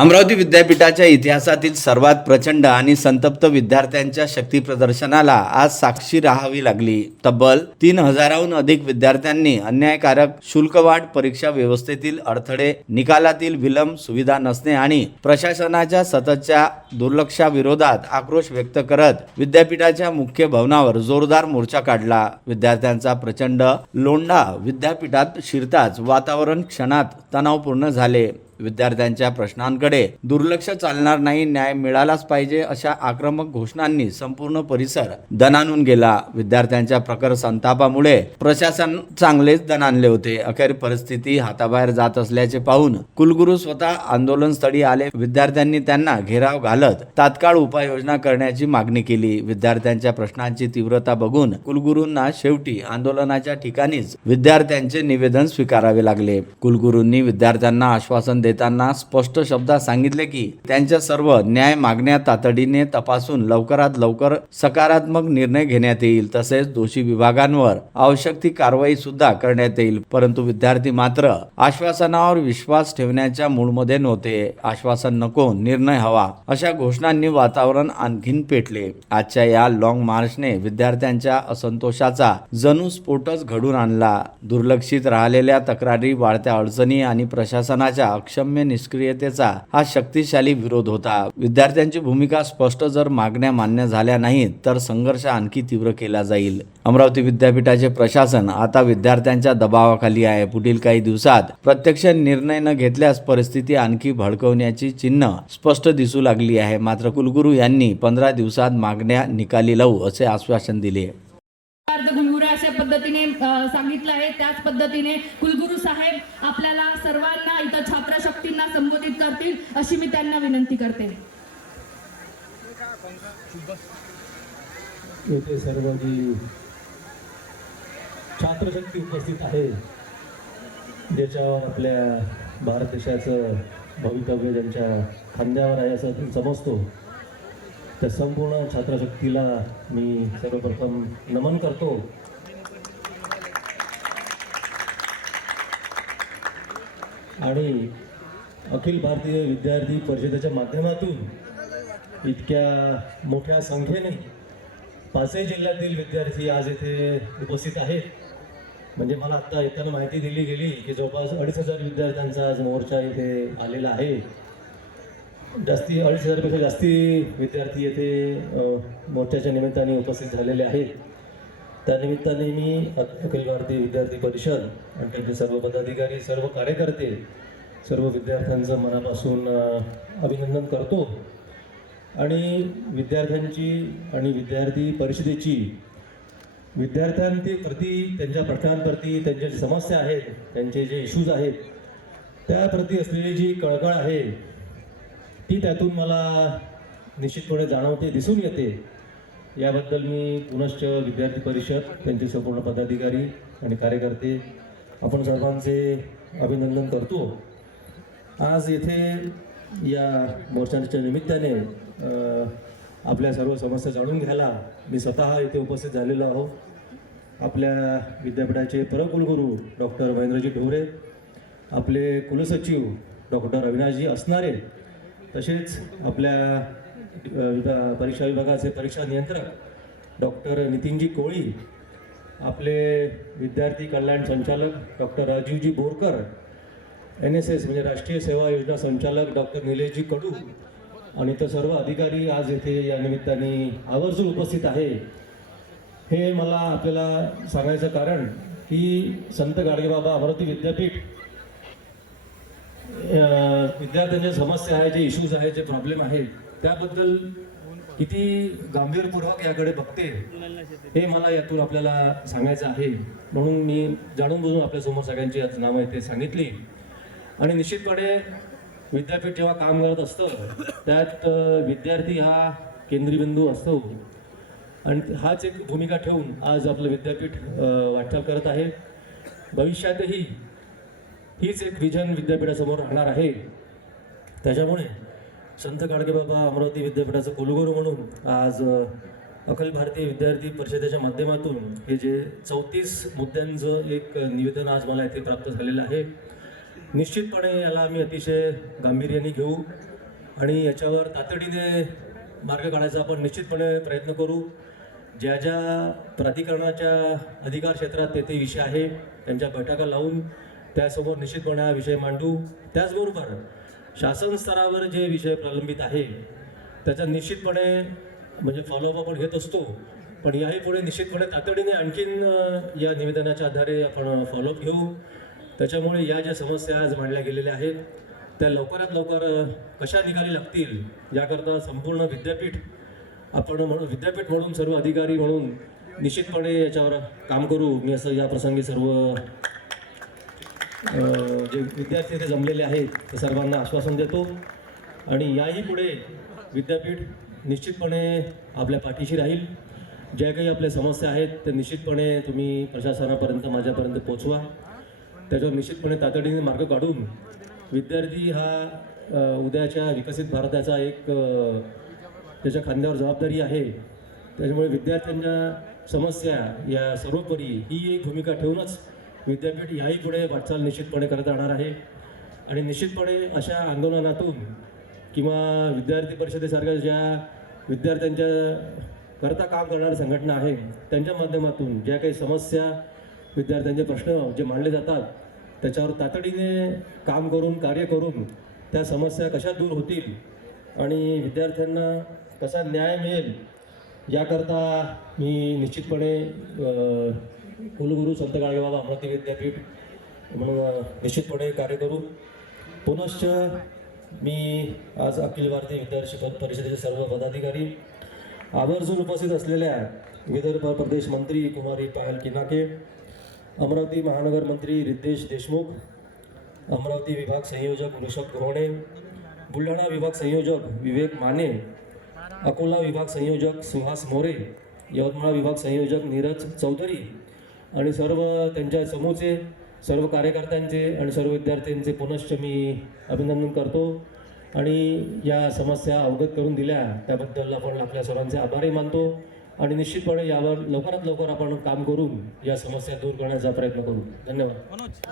अमरावती विद्यापीठाच्या इतिहासातील सर्वात प्रचंड आणि संतप्त विद्यार्थ्यांच्या शक्ती प्रदर्शनाला आज साक्षी राहावी लागली. तब्बल तीन हजाराहून अधिक विद्यार्थ्यांनी अन्यायकारक शुल्कवाढ परीक्षा व्यवस्थेतील अडथळे निकालातील विलंब सुविधा नसणे आणि प्रशासनाच्या सततच्या दुर्लक्षाविरोधात आक्रोश व्यक्त करत विद्यापीठाच्या मुख्य भवनावर जोरदार मोर्चा काढला. विद्यार्थ्यांचा प्रचंड लोंढा विद्यापीठात शिरताच वातावरण क्षणात तणावपूर्ण झाले. विद्यार्थ्यांच्या प्रश्नांकडे दुर्लक्ष चालणार नाही न्याय मिळालाच पाहिजे अशा आक्रमक घोषणांनी संपूर्ण परिसर दणानून गेला. विद्यार्थ्यांच्या प्रखर संतापामुळे प्रशासन चांगलेच दणानले होते. अखेर परिस्थिती हाताबाहेर जात असल्याचे पाहून कुलगुरू स्वतः आंदोलनस्थळी आले. विद्यार्थ्यांनी त्यांना घेराव घालत तात्काळ उपाययोजना करण्याची मागणी केली. विद्यार्थ्यांच्या प्रश्नांची तीव्रता बघून कुलगुरूंना शेवटी आंदोलनाच्या ठिकाणीच विद्यार्थ्यांचे निवेदन स्वीकारावे लागले. कुलगुरूंनी विद्यार्थ्यांना आश्वासन देताना स्पष्ट शब्दात सांगितले की त्यांच्या सर्व न्याय मागण्या तातडीने तपासून लवकरात लवकर सकारात्मक निर्णय घेण्यात येईल तसेच दोषी विभागांवर आवश्यक ती कारवाई सुद्धा करण्यात येईल. परंतु विद्यार्थी मात्र आश्वासनावर विश्वास ठेवण्याच्या मूडमध्ये नव्हते. आश्वासन नको निर्णय हवा अशा घोषणांनी वातावरण आणखीन पेटले. आजच्या या लॉंग मार्चने विद्यार्थ्यांच्या असंतोषाचा जणू स्फोटच घडून आणला. दुर्लक्षित राहिलेल्या तक्रारी वाढत्या अडचणी आणि प्रशासनाच्या अक्षम्य निष्क्रियतेचा हा शक्तिशाली विरोध होता. विद्यार्थ्यांची भूमिका स्पष्ट जर मागण्या मान्य झाल्या नाहीत तर संघर्ष आणखी तीव्र केला जाईल. अमरावती विद्यापीठाचे प्रशासन आता विद्यार्थ्यांच्या दबावाखाली आहे. पुढील काही दिवसात प्रत्यक्ष निर्णय न घेतल्यास परिस्थिती आणखी भडकवण्याची चिन्ह स्पष्ट दिसू लागली आहे. मात्र कुलगुरू यांनी पंधरा दिवसात मागण्या निकाली लावू असे आश्वासन दिले. पद्धतीने सांगितलं आहे. त्याच पद्धतीने कुलगुरू साहेब आपल्याला सर्वांना इथं छात्रशक्तींना संबोधित करतील अशी मी त्यांना विनंती करते. येथे सर्व जी छात्रशक्ती उपस्थित आहे ज्याच्यावर आपल्या भारत देशाचं भवितव्य ज्यांच्या खांद्यावर आहे असं समजतो त्या संपूर्ण छात्रशक्तीला मी सर्वप्रथम नमन करतो. आणि अखिल भारतीय विद्यार्थी परिषदेच्या माध्यमातून इतक्या मोठ्या संख्येने पाचही जिल्ह्यातील विद्यार्थी आज येथे उपस्थित आहेत. म्हणजे मला आत्ता येताना माहिती दिली गेली की जवळपास अडीच हजार विद्यार्थ्यांचा आज मोर्चा इथे आलेला आहे. जास्ती अडीच हजारपेक्षा जास्ती विद्यार्थी येथे मोर्चाच्या निमित्ताने उपस्थित झालेले आहेत. त्यानिमित्ताने मी अ- अखिल भारतीय विद्यार्थी परिषद आणि त्यांचे सर्व पदाधिकारी सर्व कार्यकर्ते सर्व विद्यार्थ्यांचं मनापासून अभिनंदन करतो. आणि विद्यार्थ्यांची आणि विद्यार्थी परिषदेची विद्यार्थ्यांती प्रती त्यांच्या प्रश्नांप्रती त्यांच्या ज्या समस्या आहेत त्यांचे जे इश्यूज आहेत त्याप्रती असलेली जी कळकळ आहे ती त्यातून मला निश्चितपणे जाणवते दिसून येते. याबद्दल मी पुनश्च विद्यार्थी परिषद त्यांचे संपूर्ण पदाधिकारी आणि कार्यकर्ते आपण सर्वांचे अभिनंदन करतो. आज येथे या मोर्चाच्या निमित्ताने आपल्या सर्व समस्या जाणून घ्यायला मी स्वतः येथे उपस्थित झालेलो आहो. आपल्या विद्यापीठाचे परकुलगुरू डॉक्टर महेंद्रजी ढोरे आपले कुलसचिव डॉक्टर अविनाशजी असणारे तसेच आपल्या अ, विभा परीक्षा विभागाचे परीक्षा नियंत्रक डॉक्टर नितीनजी कोळी आपले विद्यार्थी कल्याण संचालक doctor Rajivji Borkar N S S म्हणजे राष्ट्रीय सेवा योजना संचालक डॉक्टर निलेशजी कडू आणि तर सर्व अधिकारी आज येथे या निमित्ताने आवर्जून उपस्थित आहे. हे मला आपल्याला सांगायचं कारण की संत गाडगेबाबा अमरावती विद्यापीठ विद्यार्थ्यांच्या समस्या आहे जे इश्यूज आहेत जे प्रॉब्लेम आहेत त्याबद्दल किती गांभीरपूर्वक याकडे बघते हे मला यातून आपल्याला सांगायचं आहे. म्हणून मी जाणून बुजून आपल्यासमोर सगळ्यांची आज नावं इथे सांगितली. आणि निश्चितपणे विद्यापीठ जेव्हा काम करत असतं त्यात विद्यार्थी हा केंद्रबिंदू असतो. आणि हाच एक भूमिका ठेवून आज आपलं विद्यापीठ वाटचाल करत आहे. भविष्यातही हीच एक विजन विद्यापीठासमोर राहणार आहे. त्याच्यामुळे संत गाडगेबाबा अमरावती विद्यापीठाचं कुलगुरू म्हणून आज अखिल भारतीय विद्यार्थी परिषदेच्या माध्यमातून हे जे चौतीस मुद्द्यांचं एक निवेदन आज मला इथे प्राप्त झालेलं आहे. निश्चितपणे याला आम्ही अतिशय गांभीर्याने घेऊ आणि याच्यावर तातडीने मार्ग काढायचा आपण निश्चितपणे प्रयत्न करू. ज्या ज्या प्राधिकरणाच्या अधिकार क्षेत्रात तेथे विषय आहे त्यांच्या बैठका लावून त्यासमोर निश्चितपणे हा विषय मांडू. त्याचबरोबर शासन स्तरावर जे विषय प्रलंबित आहे त्याचा निश्चितपणे म्हणजे फॉलोअप आपण घेत असतो. पण याही पुढे निश्चितपणे तातडीने आणखीन या निवेदनाच्या आधारे आपण फॉलोअप घेऊ. त्याच्यामुळे या ज्या समस्या आज मांडल्या गेलेल्या आहेत त्या लवकरात लवकर कशा निकाली लागतील याकरता संपूर्ण विद्यापीठ आपण म्हणून विद्यापीठ म्हणून सर्व अधिकारी म्हणून निश्चितपणे याच्यावर काम करू. मी असं या प्रसंगी सर्व जे विद्यार्थी इथे जमलेले आहेत ते सर्वांना आश्वासन देतो. आणि याही पुढे विद्यापीठ निश्चितपणे आपल्या पाठीशी राहील. ज्या काही आपल्या समस्या आहेत त्या निश्चितपणे तुम्ही प्रशासनापर्यंत माझ्यापर्यंत पोचवा. त्याच्यावर निश्चितपणे तातडीने मार्ग काढून विद्यार्थी हा उद्याच्या विकसित भारताचा एक त्याच्या खांद्यावर जबाबदारी आहे. त्याच्यामुळे विद्यार्थ्यांच्या समस्या या सर्वोपरी ही एक भूमिका ठेवूनच विद्यापीठ याही पुढे वाटचाल निश्चितपणे करत राहणार आहे. आणि निश्चितपणे अशा आंदोलनातून किंवा विद्यार्थी परिषदेसारख्या ज्या विद्यार्थ्यांच्या करता काम करणाऱ्या संघटना आहे त्यांच्या माध्यमातून ज्या काही समस्या विद्यार्थ्यांचे प्रश्न जे मांडले जातात त्याच्यावर तातडीने काम करून कार्य करून त्या समस्या कशा दूर होतील आणि विद्यार्थ्यांना कसा न्याय मिळेल याकरता मी निश्चितपणे कुलगुरू संत गाडगेबाबा अमरावती विद्यापीठ. म्हणून निश्चितपणे कार्य करू. पुनश्च मी आज अखिल भारतीय विद्यार्थी परिषदेचे सर्व पदाधिकारी आवर्जून उपस्थित असलेल्या विदर्भ प्रदेश मंत्री कुमारी पायल किनाके अमरावती महानगर मंत्री रिद्देश देशमुख अमरावती विभाग संयोजक ऋषभ गव्हाणे बुलढाणा विभाग संयोजक विवेक माने अकोला विभाग संयोजक सुहास मोरे यवतमाळ विभाग संयोजक नीरज चौधरी आणि सर्व त्यांच्या समूहचे सर्व कार्यकर्त्यांचे आणि सर्व विद्यार्थ्यांचे पुनश्च मी अभिनंदन करतो. आणि या समस्या अवगत करून दिल्या त्याबद्दल आपण आपल्या सर्वांचे आभारही मानतो. आणि निश्चितपणे यावर लवकरात लवकर आपण काम करून या समस्या दूर करण्याचा प्रयत्न करू. धन्यवाद.